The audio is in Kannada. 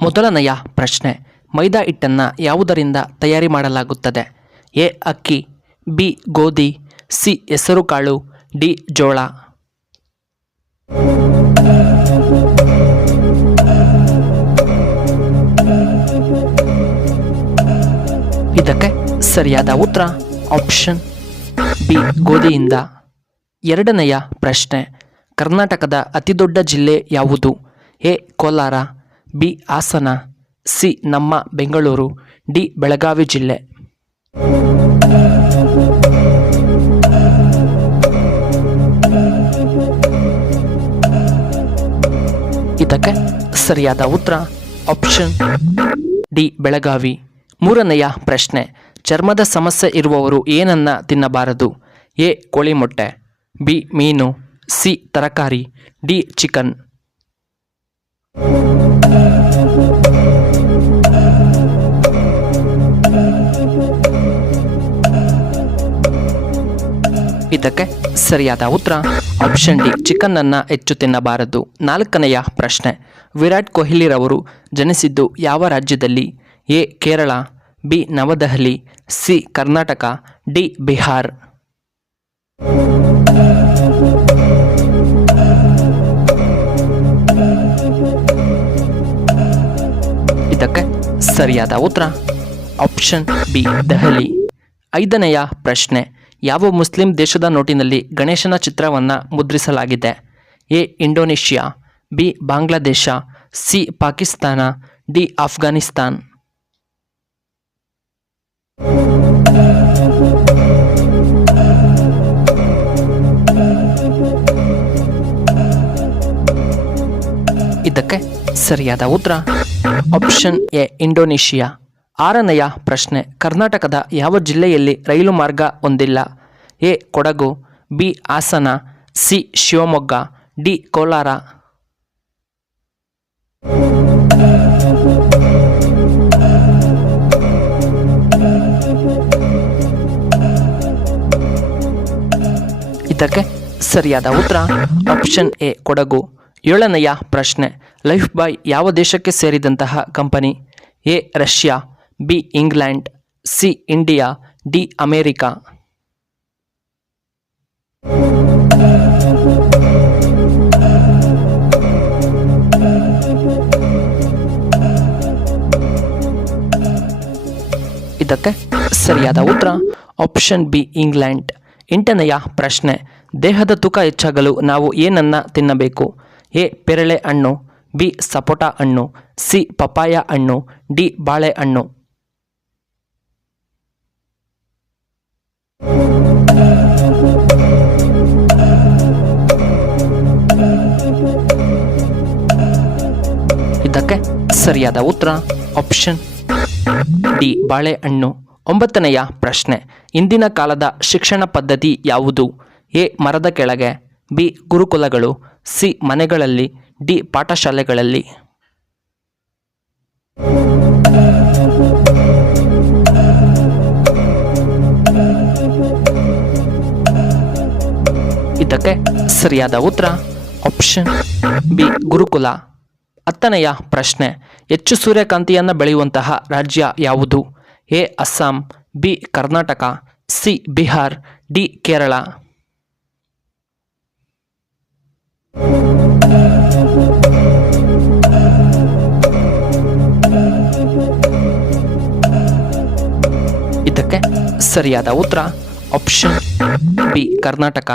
ಮೊದಲನೆಯ ಪ್ರಶ್ನೆ, ಮೈದಾ ಹಿಟ್ಟನ್ನು ಯಾವುದರಿಂದ ತಯಾರಿ ಮಾಡಲಾಗುತ್ತದೆ? ಎ ಅಕ್ಕಿ, ಬಿ ಗೋಧಿ, ಸಿ ಹೆಸರುಕಾಳು, ಡಿ ಜೋಳ. ಇದಕ್ಕೆ ಸರಿಯಾದ ಉತ್ತರ ಆಪ್ಷನ್ ಬಿ ಗೋಧಿಯಿಂದ. ಎರಡನೆಯ ಪ್ರಶ್ನೆ, ಕರ್ನಾಟಕದ ಅತಿದೊಡ್ಡ ಜಿಲ್ಲೆ ಯಾವುದು? A Kolar, B Hassan, C ನಮ್ಮ ಬೆಂಗಳೂರು, ಡಿ ಬೆಳಗಾವಿ ಜಿಲ್ಲೆ. ಇದಕ್ಕೆ ಸರಿಯಾದ ಉತ್ತರ ಆಪ್ಷನ್ ಡಿ ಬೆಳಗಾವಿ. ಮೂರನೆಯ ಪ್ರಶ್ನೆ, ಚರ್ಮದ ಸಮಸ್ಯೆ ಇರುವವರು ಏನನ್ನ ತಿನ್ನಬಾರದು? ಎ ಕೋಳಿ ಮೊಟ್ಟೆ, ಬಿ ಮೀನು, ಸಿ ತರಕಾರಿ, ಡಿ ಚಿಕನ್. ಇದಕ್ಕೆ ಸರಿಯಾದ ಉತ್ತರ ಆಪ್ಷನ್ ಡಿ ಚಿಕನ್ ಅನ್ನು ಹೆಚ್ಚು ತಿನ್ನಬಾರದು. ನಾಲ್ಕನೆಯ ಪ್ರಶ್ನೆ, ವಿರಾಟ್ ಕೊಹ್ಲಿರವರು ಜನಿಸಿದ್ದು ಯಾವ ರಾಜ್ಯದಲ್ಲಿ? A Kerala, B Navadehali, C Karnataka, D Bihar. ಇದಕ್ಕೆ ಸರಿಯಾದ ಉತ್ತರ ಆಪ್ಷನ್ ಬಿ ದೆಹಲಿ. ಐದನೆಯ ಪ್ರಶ್ನೆ, ಯಾವ ಮುಸ್ಲಿಂ ದೇಶದ ನೋಟಿನಲ್ಲಿ ಗಣೇಶನ ಚಿತ್ರವನ್ನು ಮುದ್ರಿಸಲಾಗಿದೆ? A Indonesia, B Bangladesh, C Pakistan, D Afghanistan. ಇದಕ್ಕೆ ಸರಿಯಾದ ಉತ್ತರ ಆಪ್ಷನ್ ಎ ಇಂಡೋನೇಷ್ಯಾ. ಆರನೆಯ ಪ್ರಶ್ನೆ, ಕರ್ನಾಟಕದ ಯಾವ ಜಿಲ್ಲೆಯಲ್ಲಿ ರೈಲು ಮಾರ್ಗ ಹೊಂದಿಲ್ಲ? A Kodagu, B Hassan, C Shivamogga, D Kolar. ಇದಕ್ಕೆ ಸರಿಯಾದ ಉತ್ತರ ಆಪ್ಷನ್ ಎ ಕೊಡಗು. ಏಳನೆಯ ಪ್ರಶ್ನೆ, ಲೈಫ್ ಬಾಯ್ ಯಾವ ದೇಶಕ್ಕೆ ಸೇರಿದಂತಹ company? A Russia, B England, C India, D America. ಇದಕ್ಕೆ ಸರಿಯಾದ ಉತ್ತರ ಆಪ್ಷನ್ ಬಿ ಇಂಗ್ಲೆಂಡ್. ಎಂಟನೆಯ ಪ್ರಶ್ನೆ, ದೇಹದ ತೂಕ ಹೆಚ್ಚಾಗಲು ನಾವು ಏನನ್ನ ತಿನ್ನಬೇಕು? ಎ ಪೇರಳೆ ಹಣ್ಣು, ಬಿ ಸಪೋಟ ಹಣ್ಣು, ಸಿ ಪಪಾಯ ಹಣ್ಣು, ಡಿ ಬಾಳೆಹಣ್ಣು. ಇದಕ್ಕೆ ಸರಿಯಾದ ಉತ್ತರ ಆಪ್ಷನ್ ಡಿ ಬಾಳೆಹಣ್ಣು. ಒಂಬತ್ತನೆಯ ಪ್ರಶ್ನೆ, ಇಂದಿನ ಕಾಲದ ಶಿಕ್ಷಣ ಪದ್ಧತಿ ಯಾವುದು? ಎ ಮರದ ಕೆಳಗೆ, ಬಿ ಗುರುಕುಲಗಳು, ಸಿ ಮನೆಗಳಲ್ಲಿ, ಡಿ ಪಾಠಶಾಲೆಗಳಲ್ಲಿ. ಇದಕ್ಕೆ ಸರಿಯಾದ ಉತ್ತರ ಆಪ್ಷನ್ ಬಿ ಗುರುಕುಲ. ಹತ್ತನೆಯ ಪ್ರಶ್ನೆ, ಹೆಚ್ಚು ಸೂರ್ಯಕಾಂತಿಯನ್ನು ಬೆಳೆಯುವಂತಹ ರಾಜ್ಯ ಯಾವುದು? A Assam, B Karnataka, C Bihar, D Kerala. ಇದಕ್ಕೆ ಸರಿಯಾದ ಉತ್ತರ ಆಪ್ಷನ್ ಬಿ ಕರ್ನಾಟಕ.